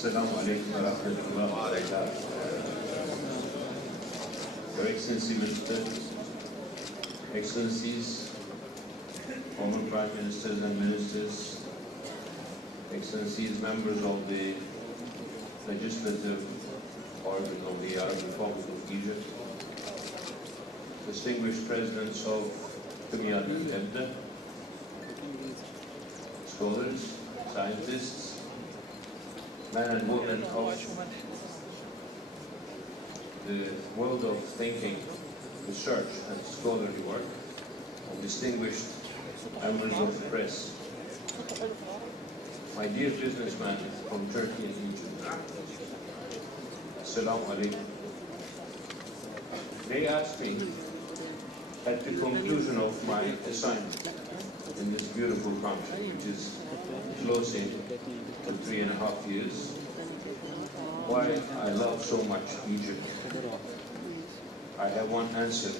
Assalamu alaikum wa rahmatullahi wa barakatuh. Your Excellency Minister, Excellencies, former Prime Ministers and Ministers, Excellencies, members of the legislative organ of the Arab Republic of Egypt, distinguished presidents of Kumiyat and Ebda, scholars, scientists, men and women of the world of thinking, research and scholarly work, and distinguished members of the press. My dear businessmen from Turkey and Egypt, Assalamu alaikum. They asked me at the conclusion of my assignment in this beautiful country, which is closing to 3.5 years, why I love so much Egypt. I have one answer.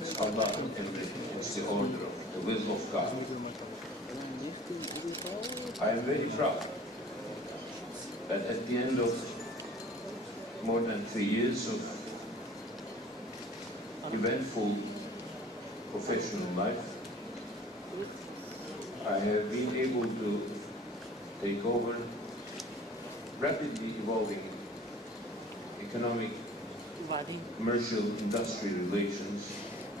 It's Allah in everything. It's the order of the will of God. I am very proud that at the end of more than 3 years of eventful professional life, I have been able to take over rapidly evolving economic, commercial, industrial relations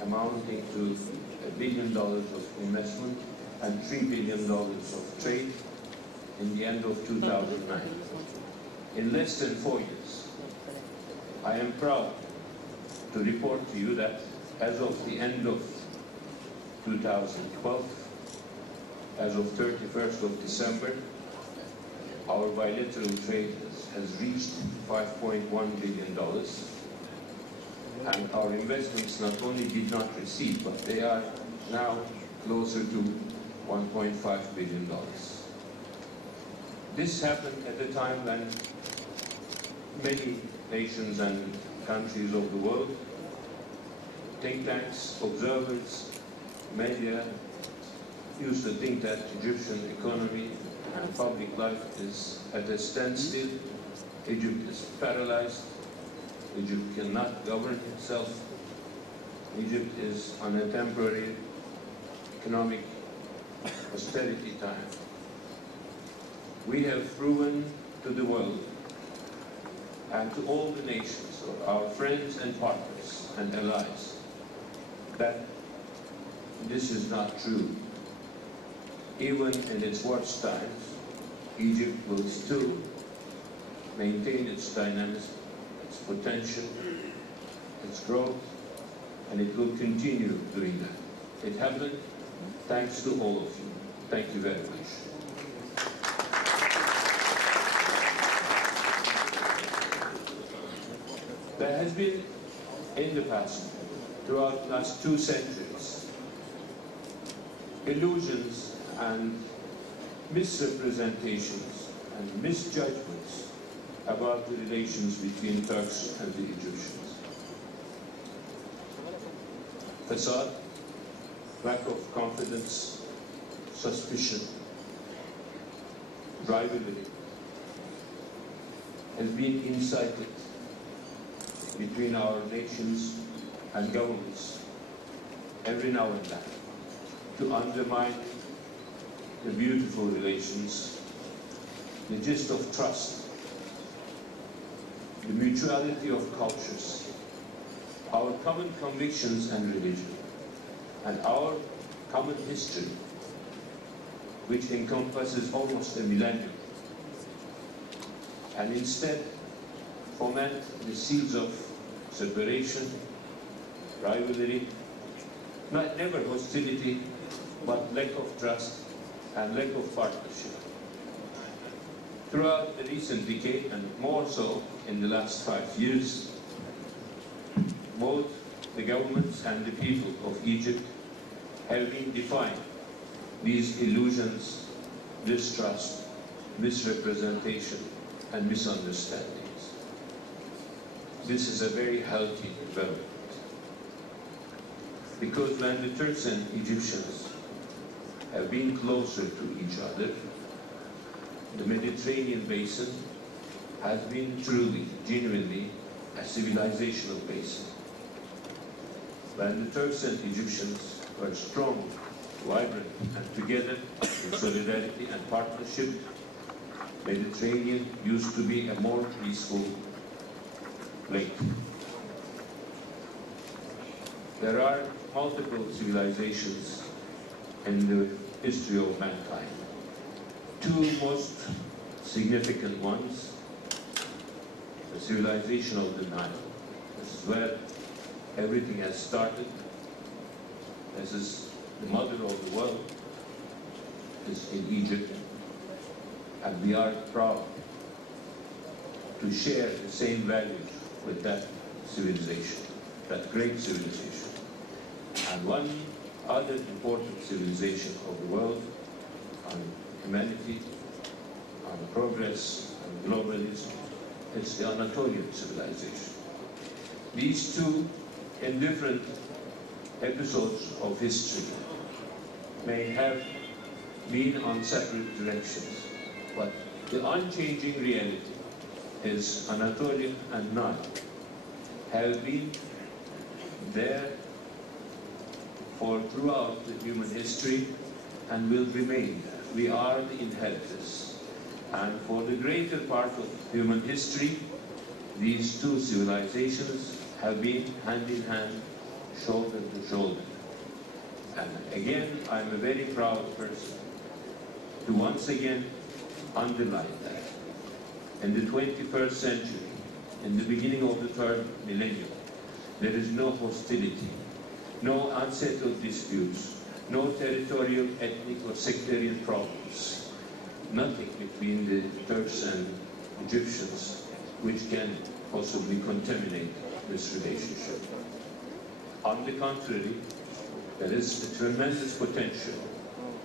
amounting to $1 billion of investment and $3 billion of trade in the end of 2009. In less than 4 years, I am proud to report to you that as of the end of 2012, as of 31st of December, our bilateral trade has reached $5.1 billion, and our investments not only did not recede, but they are now closer to $1.5 billion. This happened at a time when many nations and countries of the world, think tanks, observers, media, used to think that Egyptian economy and public life is at a standstill. Egypt is paralyzed. Egypt cannot govern itself. Egypt is on a temporary economic austerity time. We have proven to the world and to all the nations, our friends and partners and allies, that this is not true. Even in its worst times, Egypt will still maintain its dynamism, its potential, its growth, and it will continue doing that. It happened thanks to all of you. Thank you very much. There has been, in the past, throughout the last 2 centuries, illusions and misrepresentations and misjudgments about the relations between Turks and the Egyptians. Facade, lack of confidence, suspicion, rivalry has been incited between our nations and governments every now and then to undermine the beautiful relations, the gist of trust, the mutuality of cultures, our common convictions and religion, and our common history, which encompasses almost a millennium, and instead foment the seeds of separation, rivalry, never hostility, but lack of trust and lack of partnership. Throughout the recent decade, and more so in the last 5 years, both the governments and the people of Egypt have been defying these illusions, distrust, misrepresentation, and misunderstandings. This is a very healthy development. Because when the Turks and Egyptians have been closer to each other, the Mediterranean basin has been truly, genuinely a civilizational base. When the Turks and Egyptians were strong, vibrant, and together in solidarity and partnership, Mediterranean used to be a more peaceful lake. There are multiple civilizations in the history of mankind. Two most significant ones: the civilization of the Nile. This is where everything has started. This is the mother of the world. This is in Egypt. And we are proud to share the same values with that civilization, that great civilization. And one other important civilization of the world on humanity, on progress, on globalism, is the Anatolian civilization. These two, in different episodes of history, may have been on separate directions, but the unchanging reality is Anatolia and Nile have been there for throughout the human history and will remain there. We are the inheritors. And for the greater part of human history, these two civilizations have been hand in hand, shoulder to shoulder. And again, I'm a very proud person to once again underline that. In the 21st century, in the beginning of the third millennium, there is no hostility, no unsettled disputes, no territorial, ethnic, or sectarian problems. Nothing between the Turks and Egyptians which can possibly contaminate this relationship. On the contrary, there is a tremendous potential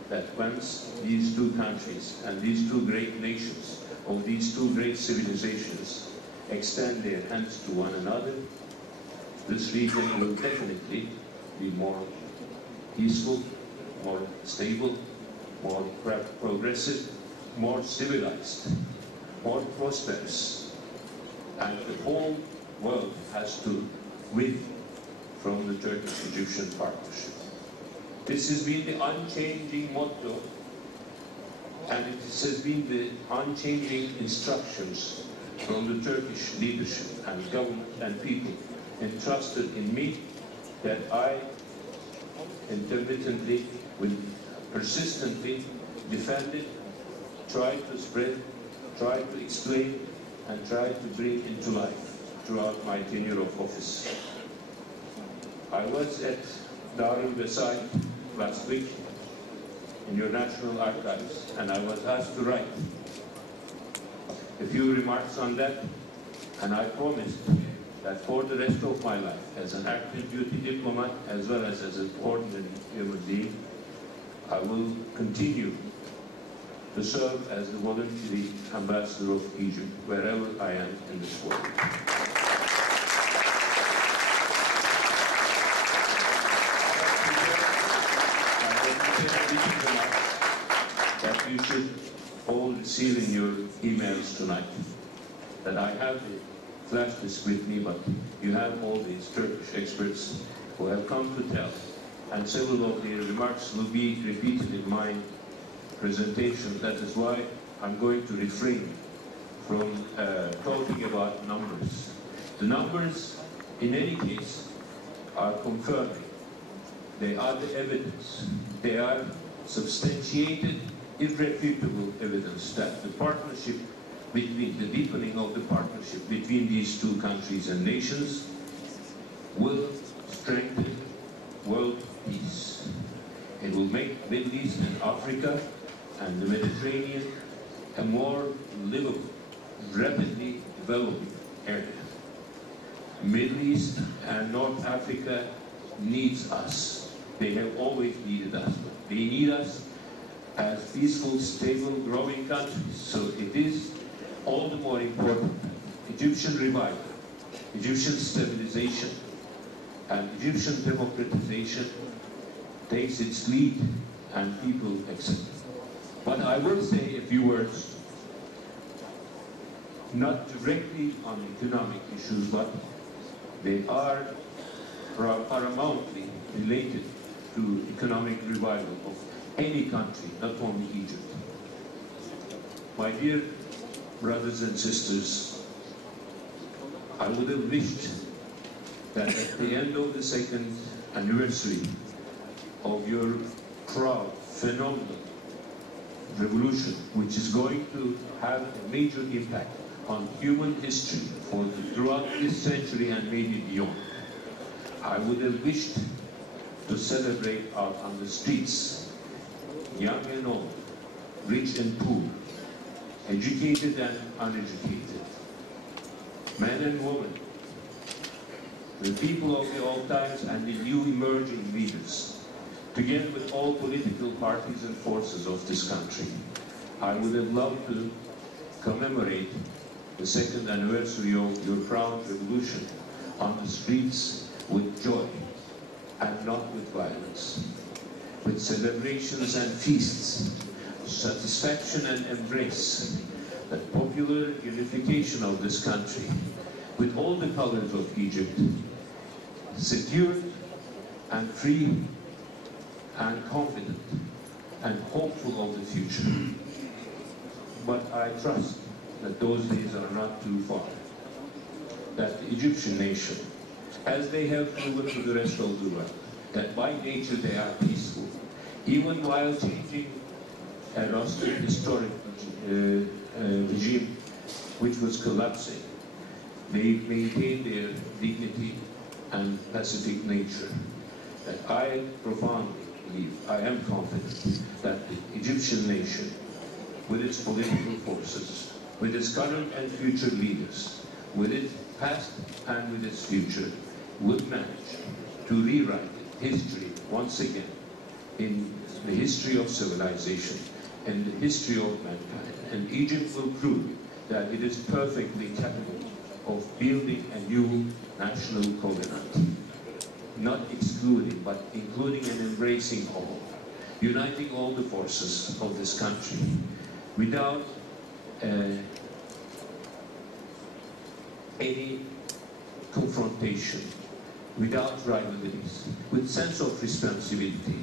that once these two countries and these two great nations, or these two great civilizations, extend their hands to one another, this region will definitely be more peaceful, more stable, more progressive, more civilized, more prosperous. And the whole world has to win from the Turkish-Egyptian partnership. This has been the unchanging motto, and it has been the unchanging instructions from the Turkish leadership and government and people entrusted in me, that I intermittently, persistently defended, tried to spread, tried to explain, and tried to bring into life throughout my tenure of office. I was at Darul Vesai last week in your National Archives, and I was asked to write a few remarks on that, and I promised that for the rest of my life, as an active duty diplomat as well as an ordinary human being, I will continue to serve as the voluntary ambassador of Egypt wherever I am in this world. That you should all receive in your emails tonight, that I have the flash disk with me, but you have all these Turkish experts who have come to tell, and several of their remarks will be repeated in my presentation. That is why I'm going to refrain from talking about numbers. The numbers, in any case, are confirming. They are the evidence. They are substantiated, irrefutable evidence that the partnership between, the deepening of the partnership between these two countries and nations will strengthen world peace. It will make Middle East and Africa and the Mediterranean a more livable, rapidly developing area. Middle East and North Africa needs us. They have always needed us. They need us as peaceful, stable, growing countries. So it is all the more important. Egyptian revival, Egyptian stabilization, and Egyptian democratization takes its lead, and people accept it. But I will say a few words not directly on economic issues, but they are paramountly related to economic revival of any country, not only Egypt. My dear brothers and sisters, I would have wished that at the end of the second anniversary of your proud, phenomenal revolution, which is going to have a major impact on human history throughout this century and maybe beyond, I would have wished to celebrate out on the streets, young and old, rich and poor, educated and uneducated, men and women, the people of the old times and the new emerging leaders, together with all political parties and forces of this country. I would have loved to commemorate the second anniversary of your proud revolution on the streets with joy and not with violence, with celebrations and feasts, satisfaction and embrace, the popular unification of this country, with all the colors of Egypt, secure and free and confident and hopeful of the future. But I trust that those days are not too far, that the Egyptian nation, as they have proven to the rest of the world, that by nature they are peaceful, even while changing a rusted historic regime which was collapsing, they maintain their dignity and pacific nature. That I profoundly believe, I am confident that the Egyptian nation, with its political forces, with its current and future leaders, with its past and with its future, would manage to rewrite history once again in the history of civilization and the history of mankind. And Egypt will prove that it is perfectly capable of building a new national covenant, not excluding, but including and embracing all, uniting all the forces of this country without any confrontation, without rivalries, with sense of responsibility.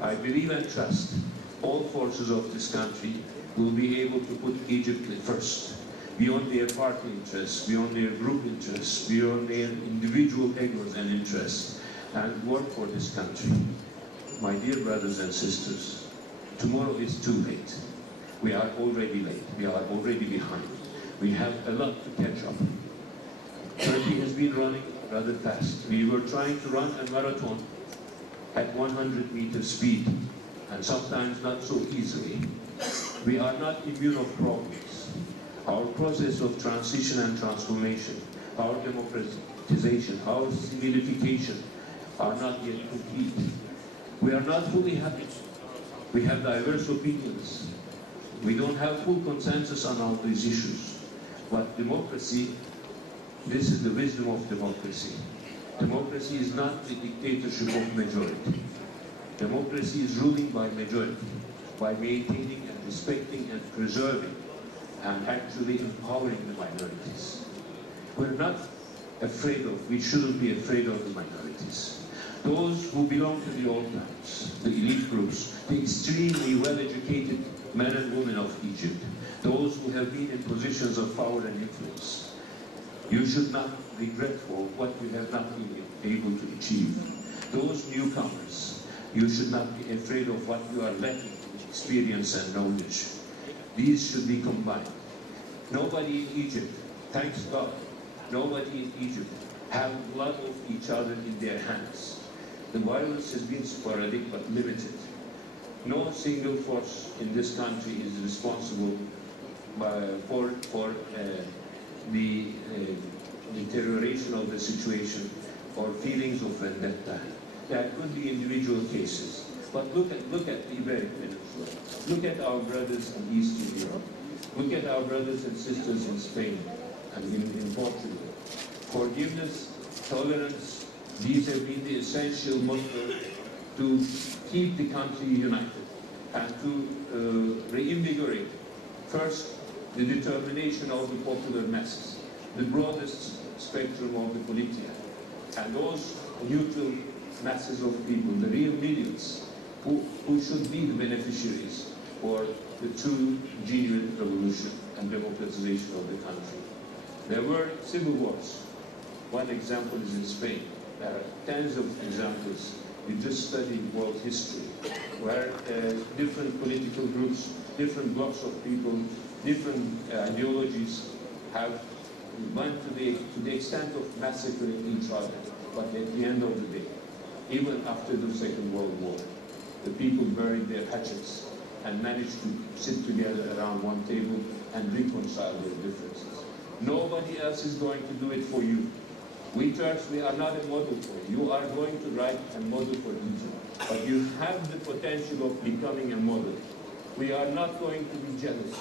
I believe and trust all forces of this country will be able to put Egypt first, beyond their party interests, beyond their group interests, beyond their individual egos and interests, and work for this country. My dear brothers and sisters, tomorrow is too late. We are already late. We are already behind. We have a lot to catch up. Turkey has been running rather fast. We were trying to run a marathon at 100-meter speed, and sometimes not so easily. We are not immune of problems. Our process of transition and transformation, our democratization, our civilification are not yet complete. We are not fully happy. We have diverse opinions. We don't have full consensus on all these issues. But democracy, this is the wisdom of democracy. Democracy is not the dictatorship of majority. Democracy is ruling by majority, by maintaining and respecting and preserving and actually empowering the minorities. We're not afraid of, we shouldn't be afraid of the minorities. Those who belong to the old times, the elite groups, the extremely well-educated men and women of Egypt, those who have been in positions of power and influence. You should not regret for what you have not been able to achieve. Those newcomers, you should not be afraid of what you are lacking in experience and knowledge. These should be combined. Nobody in Egypt, thanks God, nobody in Egypt have blood of each other in their hands. The violence has been sporadic but limited. No single force in this country is responsible for the deterioration of the situation or feelings of vendetta. There could be individual cases, but look at the Iberian Peninsula. Look at our brothers in Eastern Europe. Look at our brothers and sisters in Spain and in Portugal. Forgiveness, tolerance, these have been the essential motto to keep the country united and to reinvigorate first the determination of the popular masses, the broadest spectrum of the politia, and those neutral masses of people, the real millions, who should be the beneficiaries for the true, genuine revolution and democratization of the country. There were civil wars. One example is in Spain. There are tens of examples. You just study world history, where different political groups, different blocks of people, different ideologies have went to the extent of massacring each other. But at the end of the day, even after the Second World War, the people buried their hatchets and managed to sit together around one table and reconcile their differences. Nobody else is going to do it for you. We Turks, we are not a model for you. You are going to write a model for Egypt, but you have the potential of becoming a model. We are not going to be jealous.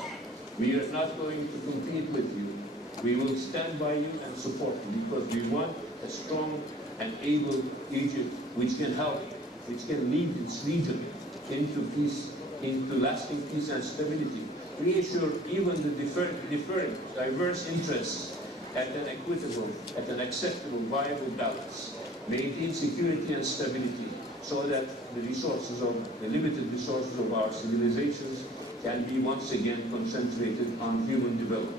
We are not going to compete with you. We will stand by you and support you because we want a strong and able Egypt which can help, which can lead its region into peace, into lasting peace and stability. Reassure even the different, diverse interests at an equitable, at an acceptable, viable balance. Maintain security and stability so that the resources of, the limited resources of our civilizations can be once again concentrated on human development.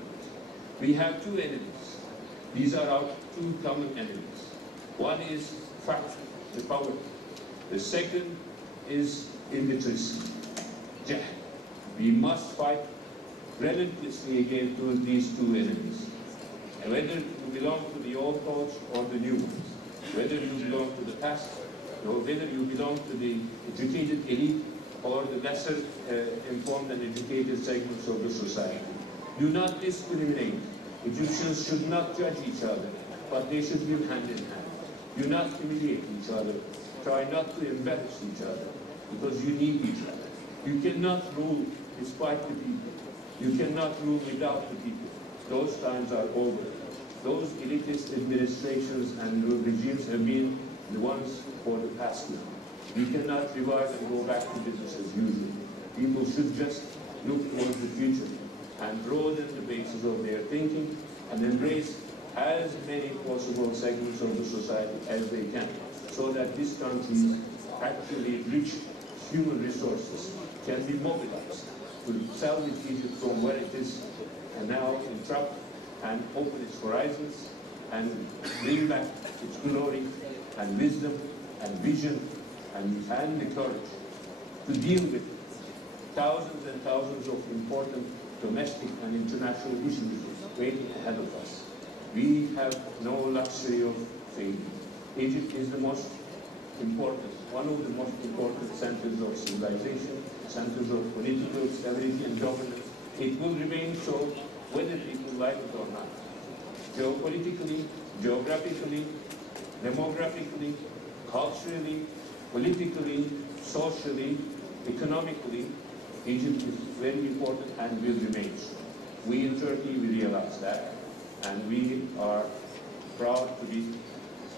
We have two enemies. These are our two common enemies. One is fact, the poverty. The second is illiteracy, jahl. We must fight relentlessly against these two enemies. And whether you belong to the old thoughts or the new ones, whether you belong to the past, or whether you belong to the educated elite or the lesser informed and educated segments of the society. Do not discriminate. Egyptians should not judge each other, but they should live hand in hand. Do not humiliate each other. Try not to embarrass each other, because you need each other. You cannot rule despite the people. You cannot rule without the people. Those times are over. Those elitist administrations and regimes have been the ones for the past now. We cannot revive and go back to business as usual. People should just look towards the future and broaden the basis of their thinking and embrace as many possible segments of the society as they can, so that this country's actually rich human resources can be mobilized to salvage Egypt from where it is and now entrapped, and open its horizons and bring back its glory and wisdom and vision and the courage to deal with thousands and thousands of important domestic and international issues waiting ahead of us. We have no luxury of failure. Egypt is the most important, one of the most important centers of civilization, centers of political stability and governance. It will remain so whether people like it or not. Geopolitically, geographically, demographically, culturally, politically, socially, economically, Egypt is very important and will remain so. We in Turkey, we realize that, and we are proud to be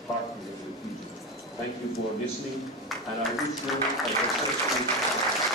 partners with Egypt. Thank you for listening, and I wish you a successful